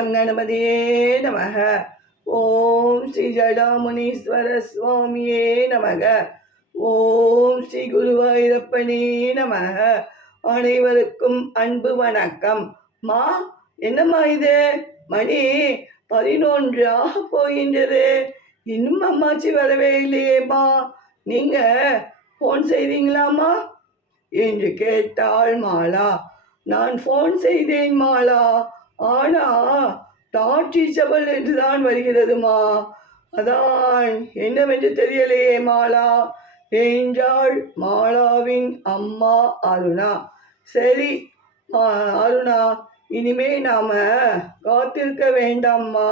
Come கணபதியே நமக. ஓம் ஸ்ரீ ஜடாமுனீஸ்வர சுவாமியே நமக. ஓம் ஸ்ரீ குருவாயூரப்பனே நமக. அனைவருக்கும் அன்பு வணக்கம். மா என்னம்மா இது? மணி பதினொன்று ஆக போகின்றது. இன்னும் அம்மாச்சி வரவே இல்லையேம்மா நீங்க ஃபோன் செய்தீங்களாம்மா என்று கேட்டாள் மாலா. நான் ஃபோன் செய்தேன் மாலா. ஆனா டாட் ரீச்சபிள் என்றுதான் வருகிறதுமா? அதான் என்னவென்று தெரியலையே மாலா. என்றாள் மாலாவின் அம்மா அருணா. சரி அருணா இனிமே நாம காத்திருக்க வேண்டாம்மா.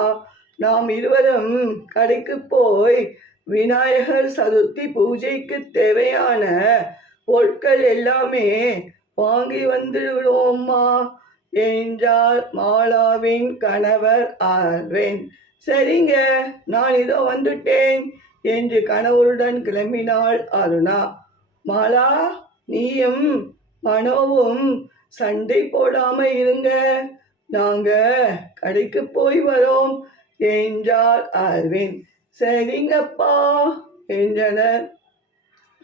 நாம் இருவரும் கடைக்கு போய் விநாயகர் சதுர்த்தி பூஜைக்கு தேவையான பொருட்கள் எல்லாமே வாங்கி வந்துடுவோம்மா என்றார் மாலாவின் கணவர் ஆறேன். சரிங்க நான் இதோ வந்துட்டேன். என்று கணவருடன் கிளம்பினாள் அருணா. மாலா நீயும் மனோவும் சண்டை போடாம இருங்க. நாங்க கடைக்கு போய் வரோம் என்றார் அரவிந்த் சரிங்கப்பா என்றனர்.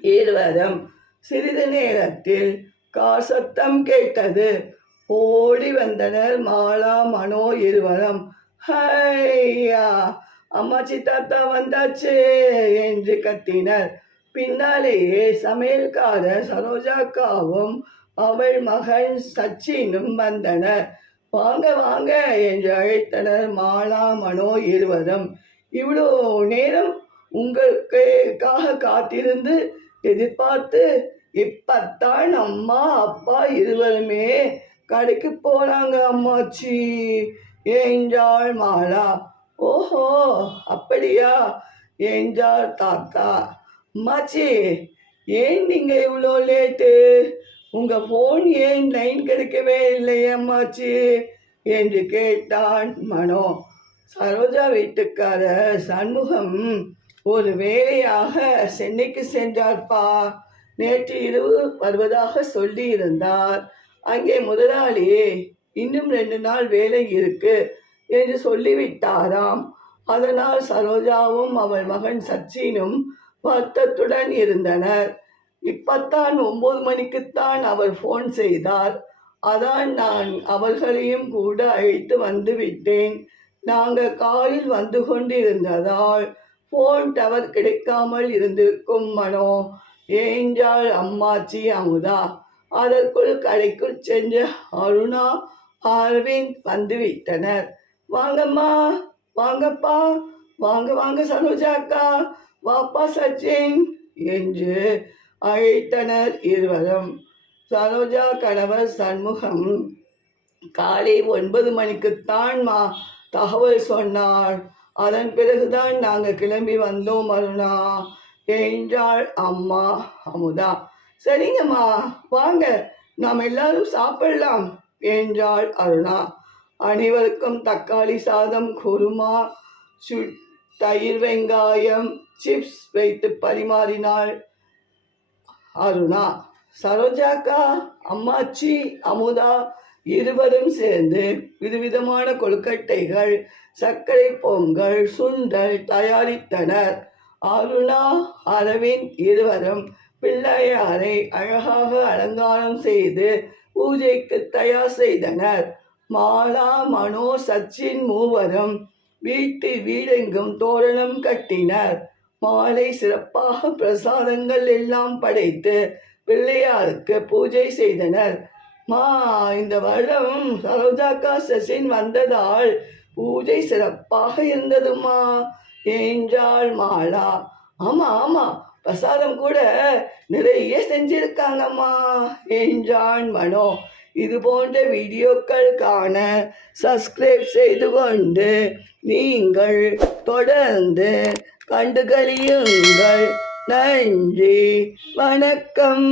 இருவரும் சிறிது நேரத்தில் கார் சத்தம் கேட்டது. ஓடி வந்தனர் மாலா மனோ இருவரும். ஹையா அம்மாச்சி தாத்தா வந்தாச்சு என்று கத்தினர். பின்னாலேயே சமையல்காரர் சரோஜாக்காவும் அவள் மகன் சச்சினும் வந்தனர். வாங்க வாங்க என்று அழைத்தனர் மாலா மனோ இருவரும். இவ்வளோ நேரம் உங்களுக்காக காத்திருந்து எதிர்பார்த்து இப்பத்தான் அம்மா அப்பா இருவருமே கடைக்கு போறாங்க அம்மாச்சி. என்றாள் மாலா? ஓஹோ அப்படியா? என்றார் தாத்தா? அம்மாச்சி ஏன் நீங்க இவ்வளோ லேட்டு? உங்க ஃபோன் ஏன் லைன் கிடைக்கவே இல்லை அம்மாச்சி? என்று கேட்டான் மனோ. சரோஜா வீட்டுக்காரர் சண்முகம் ஒரு வேலையாக சென்னைக்கு சென்றார்ப்பா. நேற்று இரவு வருவதாக சொல்லியிருந்தார். அங்கே முதலாளி இன்னும் ரெண்டு நாள் வேலை இருக்கு என்று சொல்லிவிட்டாராம். அதனால் சரோஜாவும் அவள் மகன் சச்சினும் வருத்தத்துடன் இருந்தனர். இப்பத்தான் ஒன்பது மணிக்குத்தான் அவர் ஃபோன் செய்தார். அதான் நான் அவர்களையும் கூட அழைத்து வந்து விட்டேன் நாங்கள் காரில் வந்து கொண்டிருந்ததால் ஃபோன் டவர் கிடைக்காமல் இருந்திருக்கும் மனோ. ஏஞ்சாள் அம்மாச்சி அமுதா அதற்குள் கடைக்குள் சென்று அருணா அரவிந்த் வந்துவிட்டனர் வாங்கம்மா வாங்கப்பா வாங்க வாங்க சரோஜா அக்கா வாப்பா சச்சின் என்று அழைத்தனர் இருவரும். சரோஜா கணவர் சண்முகம் காலை ஒன்பது மணிக்குத்தான் மா தகவல் சொன்னார். அதன் பிறகுதான் நாங்கள் கிளம்பி வந்தோம் அருணா என்றாள் அம்மா அமுதா. சரிங்கம்மா வாங்க. நாம் எல்லாரும் சாப்பிடலாம் என்றாள் அருணா. அனைவருக்கும் தக்காளி சாதம் குருமா சு தயிர் வெங்காயம் சிப்ஸ் வைத்து பரிமாறினாள் அருணா. சரோஜாக்கா அம்மாச்சி அமுதா இருவரும் சேர்ந்து விதவிதமான கொழுக்கட்டைகள் சர்க்கரை பொங்கல் சுண்டல் தயாரித்தனர். அருணா அரவிந்த் இருவரும் பிள்ளையாரை அழகாக அலங்காரம் செய்து பூஜைக்கு தயார் செய்தனர். மாலா மனோ சச்சின் மூவரும் வீட்டு வீடெங்கும் தோரணம் கட்டினர். மாலை சிறப்பாக பிரசாதங்கள் எல்லாம் படைத்து பிள்ளையாருக்கு பூஜை செய்தனர். மா இந்த வருடம் சரோஜாக்கா சசின் வந்ததால் பூஜை சிறப்பாக இருந்ததுமா? என்றாள் மாலா. ஆமா ஆமா பிரசாதம் கூட நிறைய செஞ்சிருக்காங்கம்மா. என்றான் மனோ? இது போன்ற வீடியோக்கள் காண சப்ஸ்கிரைப் செய்து கொண்டு நீங்கள் தொடர்ந்து கண்டுகளியுங்கள். நன்றி வணக்கம்.